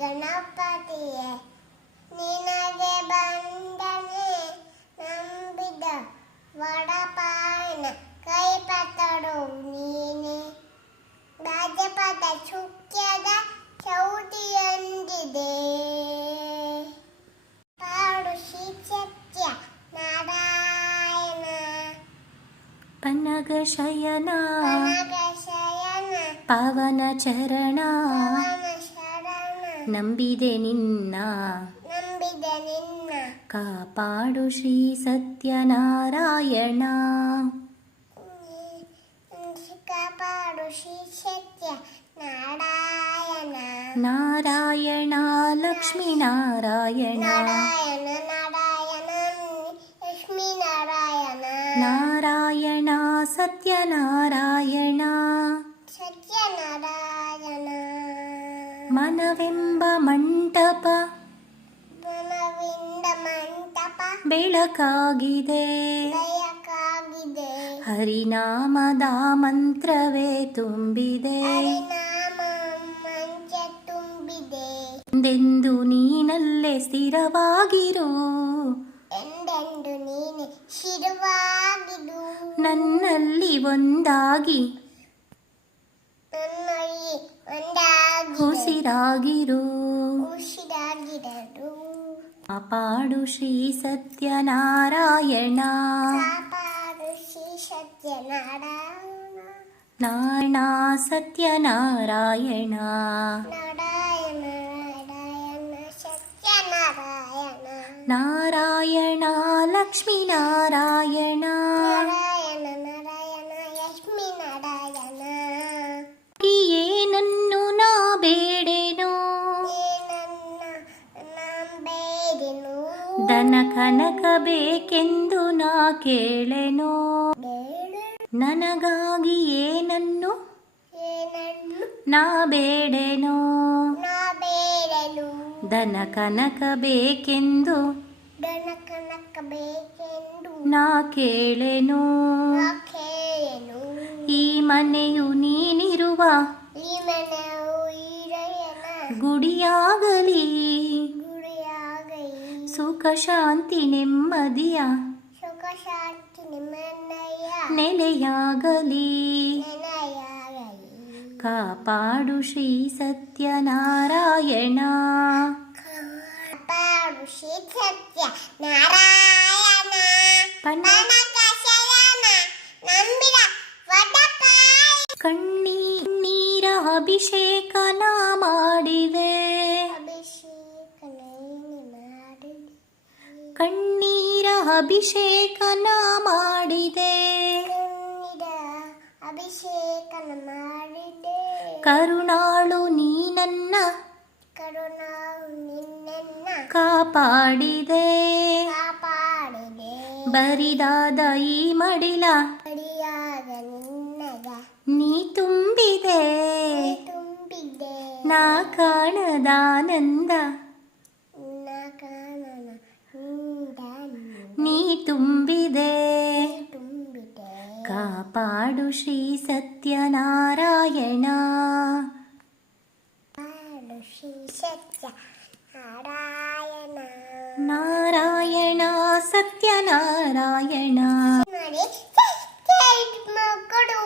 ಗಣಪತಿಯೇ ನಿನಗೆ ಬಂದನೆ ನಂಬಿದ ವಡಪಾಯನ ಕೈಪತಡು ನೀನೆ ರಾಜಪದ ಶುಕ್ಯದ ಚೌಟಿಯಂದಿದೆ ಪಾಡು ಶ್ರೀ ಸತ್ಯ ನಾರಾಯಣ ಪನ್ನಗ ಶಯನ ಪವನ ಚರಣ ನಂಬಿದೆ ನಿನ್ನ ಕಾಪಾಡು ಶ್ರೀ ಸತ್ಯನಾರಾಯಣ ಕಾಪಾಡು ಶ್ರೀ ಸತ್ಯ ನಾರಾಯಣ ನಾರಾಯಣ ಲಕ್ಷ್ಮೀ ನಾರಾಯಣ ನಾರಾಯಣ ನಾರಾಯಣ ಲಕ್ಷ್ಮೀ ನಾರಾಯಣ ನಾರಾಯಣ ಸತ್ಯನಾರಾಯಣ ಸತ್ಯನಾರಾಯಣ ಮನವೆಂಬ ಮಂಟಪ ಮನವಿಂದ ಮಂಟಪ ಬೆಳಕಾಗಿದೆ ಬೆಳಕಾಗಿದೆ ಹರಿನಾಮದ ಮಂತ್ರವೇ ತುಂಬಿದೆ ಹರಿನಾಮ ಮಂಚ ತುಂಬಿದೆ ಎಂದೆಂದು ನೀನಲ್ಲೇ ಸ್ಥಿರವಾಗಿರು ಎಂದೆಂದು ನೀನೆ ಶಿರವಾಗಿದು ನನ್ನಲ್ಲಿ ಒಂದಾಗಿ ನನ್ನಲ್ಲಿ ಒಂದಾಗಿ ಉಸಿರಾಗಿರು ಉಸಿರಾಗಿರಲು ಕಾಪಾಡು ಶ್ರೀ ಸತ್ಯನಾರಾಯಣ ಕಾಪಾಡು ಶ್ರೀ ಸತ್ಯನಾರಾಯಣ ನಾರಾಯಣ ಸತ್ಯನಾರಾಯಣ ನಾರಾಯಣ ನಾರಾಯಣ ಸತ್ಯನಾರಾಯಣ ನಾರಾಯಣ ಲಕ್ಷ್ಮೀ ನಾರಾಯಣ ನಾರಾಯಣ ನಾರಾಯಣ ಲಕ್ಷ್ಮೀ ನಾರಾಯಣ ಏನನ್ನು ನಾ ಬೇಡೆನೋ ಏನನ್ನ ನಂಬೇದೆನು ದನ ಕನಕ ಬೇಕೆಂದು ನಾ ಕೇಳೆನೋ ನನಗಾಗಿ ಏನನ್ನು ಏನನ್ನು ನಾ ಬೇಡೆನೋ ನಾ ಬೇಡಲು ದನ ಕನಕ ಬೇಕೆಂದು ದನಕನಕ ಬೇಕೆಂದು ನಾ ಕೇಳೆನೋ ನಾ ಕೇಳೆನು ಈ ಮನೆಯು ನೀನಿರುವ ಈ ಮನೆಯು ಈರಯ್ಯನ ಗುಡಿಯಾಗಲಿ ಗುಡಿಯಾಗಲಿ ಸುಖ ಶಾಂತಿ ನೆಮ್ಮದಿಯ ಸುಖ ಶಾಂತಿ ನಿಮ್ಮನ್ನಯ್ಯ ನೆಲೆಯಾಗಲಿ ನೆನೆಯಾಗಲಿ ಕಾಪಾಡು ಶ್ರೀ ಸತ್ಯನಾರಾಯಣ ಕಾಪಾಡು ಶ್ರೀ ಸತ್ಯ ನಾರಾಯಣ ಪನಕ ಶಯನ ನಂಬಿದ ವಡಪಾಯ ಕಣ್ಣೀರ ಅಭಿಷೇಕನ ಮಾಡಿದೆ ಅಭಿಷೇಕ ನೀನೆ ಮಾಡಿದೆ ಕಣ್ಣೀರ ಅಭಿಷೇಕನ ಮಾಡಿದೆ ಕಣ್ಣಿದ ಅಭಿಷೇಕನ ಮಾಡಿದೆ ಕರುಣಾಳು ನೀ ನನ್ನ ಕರುಣಾವು ನಿನ್ನನ್ನ ಕಾಪಾಡಿದೆ ಕಾಪಾಡಿದೆ ಬರಿದಾದ ಈ ಮಡಿಲ ಅಡಿಯಾದ ನಿನ್ನಗ ನೀ ತುಂಬಿದೆ ತುಂಬಿದೆ ನಾ ಕಾಣದಾನಂದ ನಿನ್ನ ಕಾನನ ನಿಂದ ನೀ ತುಂಬಿದೆ ತುಂಬಿದೆ ಕಾಪಾಡು ಶ್ರೀ ಸತ್ಯನಾರಾಯಣ ಕಾಪಾಡು ಶ್ರೀ ಸತ್ಯ ನಾರಾಯಣ ನಾರಾಯಣ ಸತ್ಯನಾರಾಯಣ ನೋಡಿ ಸತ್ಯ ಮಕ್ಕಳು